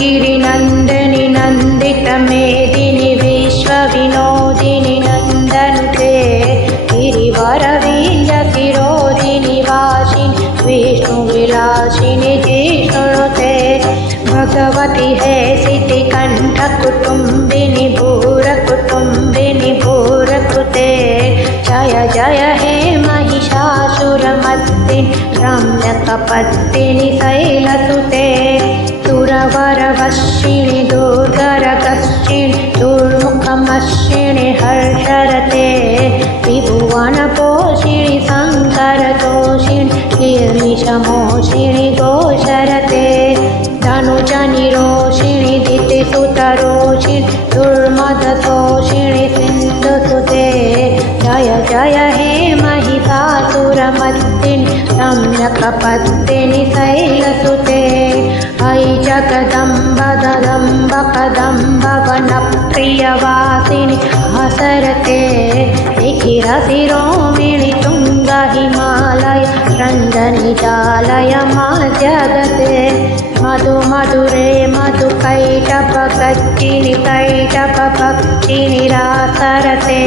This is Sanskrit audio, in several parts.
गिरिनंदिनी नंदित मेदिनी विश्व विनोदिनी नंदनुते गिरिवरविंद शिरोदिनी वासिनी विष्णु विलासिनी जिष्णुते भगवती है सिद्धि कंठ कुटुंबिनी भूर कुटुंबिनी भूरकृते जय जय हे महिषासुरमर्दिनी रम्यकपर्दिनी शैलसुते सुरवरवशिणी दुर्धरकशिणी दुर्मुखमशिणी हर्षरते त्रिभुवनपोषिणी शङ्करतोषिणी निर्मिषमोषिणी गोचरते धनुजनिरोषिणी दितिसुतरोषिणी दुर्मदशोषिणी सिन्धुसुते जय जय हे महिषासुरमर्दिनी रम्यकपर्दिनी शैलसुते ऐ जगदम्ब ददम्ब कदम्ब वनप्रियवासिनि हसरते शिखिरशिरोमिणि तुङ्ग हिमालय रञ्जनिजालय मा जगते मधु मधुरे मधुकैटभगच्चिनि कैटभभक्षिणि रासरते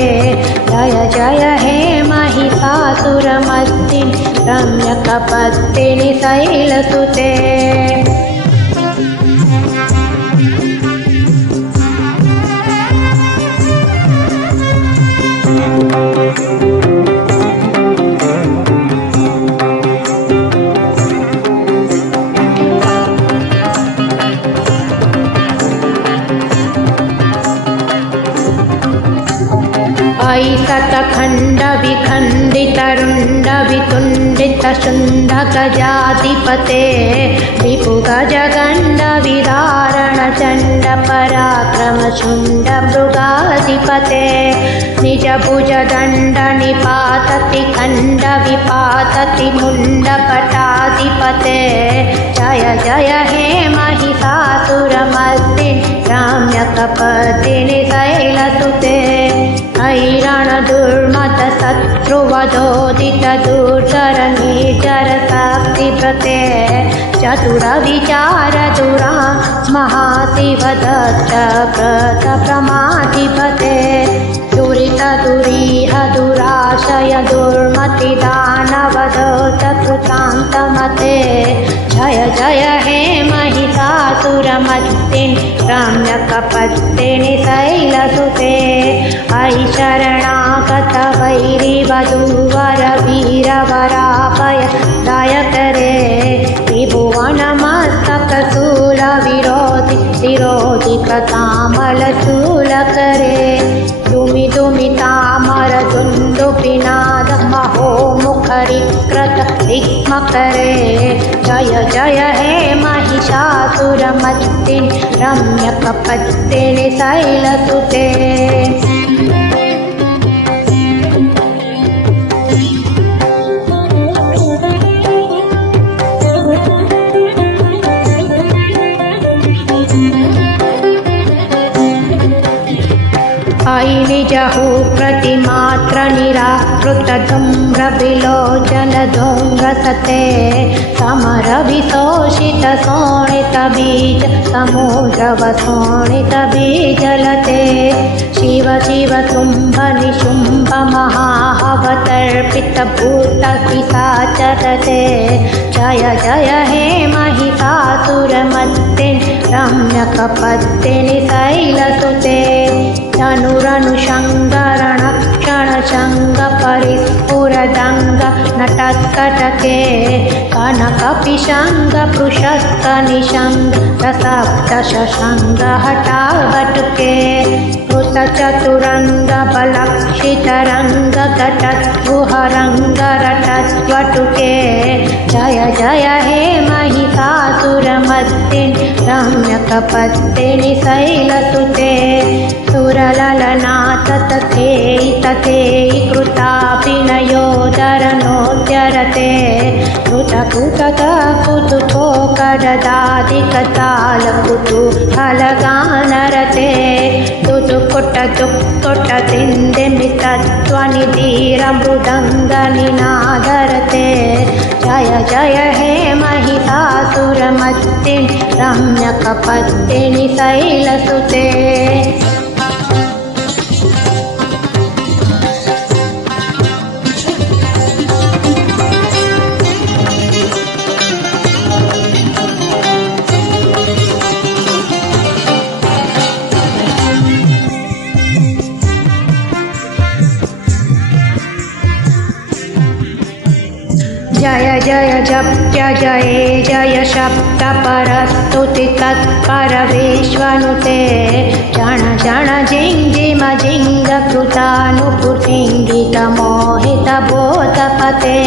जय जय हे महिषासुरमर्दिनि रम्यकपर्दिनि शैलसुते ऐ शतखण्ड विखण्डित रुण्ड वितुण्डित शुण्ड गजाधिपते रिपुगजगण्ड विदारण चण्ड पराक्रम शुण्ड मृगाधिपते निज भुज दण्ड निपातति खण्ड विपातति मुण्ड पटाधिपते जय जय हे महिषासुरमर्दिनि रम्यकपर्दिनि शैलसुते ऐरण दुर्मद शत्रुवधोदित दुर्धर निर्जर शक्तिव्रते चतुर विचार दुरा महाशिव दत्त व्रत प्रमाधिपते दुरित दुरीह दुराशय दुर्मति दानवदोत कृतान्तमते जय जय हे महिषासुरमर्दिनि रम्यकपर्दिनि शैलसुते ऐ शरणागत वैरिवधूवर वीरवराभय दायकरे त्रिभुवनमस्तकशूल विरोधि विरोधि कतामलशूलकरे दुमि दुमि तामर दुन्दुभिनाद महोमुखरिकृत विघ्मकरे जय जय हे महिषासुरमर्दिनि रम्यकपर्दिनि शैलसुते ऐ निजहु प्रतिमात्र निराकृत धूम्र विलोचन धूम्रसते समर विशोषित शोणित बीज समुद्रवशोणित बीजलते शिव शिव शुम्भ निशुम्भ महाहवतर्पित भूत पिशाचरते जय जय हे महिषासुरमर्दिनि रम्यकपर्दिनि शैलसुते धनुरनुषङ्गरणक्षणशङ्ग परिस्फुरदङ्ग नटस्कटके कनकपिशङ्ग पृषस्तनिशङ्ग रसप्तशङ्ग हठावटुके कृतचतुरङ्ग बलक्षितरङ्ग घटद्गुहरङ्ग रटस्वटुके जय जय हे महिषासुरमर्दिनि रम्यकपर्दिनि शैलसुते सुरललनाथ तथेत वितते कृताभिनयोदरनोद्यरते कृतकुतुतो करदादिकतालकुतूहलगानरते तुतुकुट्टतिन्दमितत्वनिधीरमृदङ्गनिनादरते जय जय हे महिषासुरमर्दिनि रम्यकपर्दिनि शैलसुते जय जय जप्य जये जय शब्दपरस्तुति तत्परविश्वनुते जण जण जिङ्गिम जिङ्गकृतानुपुटिङ्गितमोहितबोधपते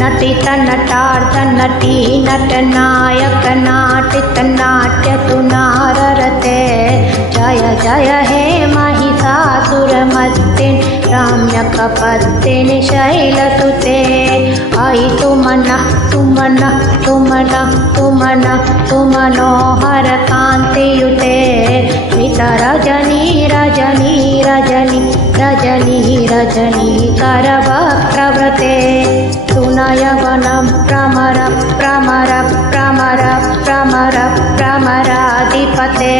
नटितनटार्धनटी नटनायकनाटितनाट्यसुनाररते जय जय हे महिषासुरमर्दिनि रम्यकपर्दिनि शैलसुते अयि सुमनः सुमनः सुमनः सुमनः सुमनोहर कान्तियुते श्रितरजनी रजनी रजनी रजनी रजनी करवक्त्रव्रते सुनयवनं भ्रमर भ्रमर भ्रमर भ्रमर भ्रमराधिपते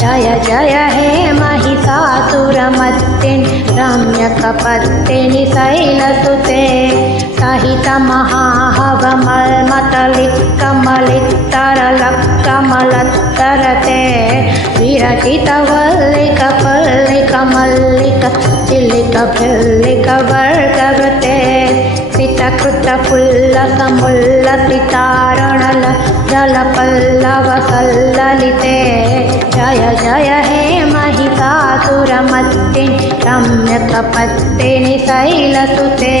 जय जय हे महिषासुरमर्दिनि रम्यकपर्दिनि शैलसुते सहितमहाहवमल्मतलिकमलितरलकमलत्तरते विरचितवल्लिकपल्लिकमल्लिक चिल्लिकफिल्लिकवर्गवृते सितकृतफुल्लसमुल्लसितारणल जलपल्लवसल्ललिते जय जय हे महिषासुरमर्दिनि रम्यकपर्दिनि शैलसुते।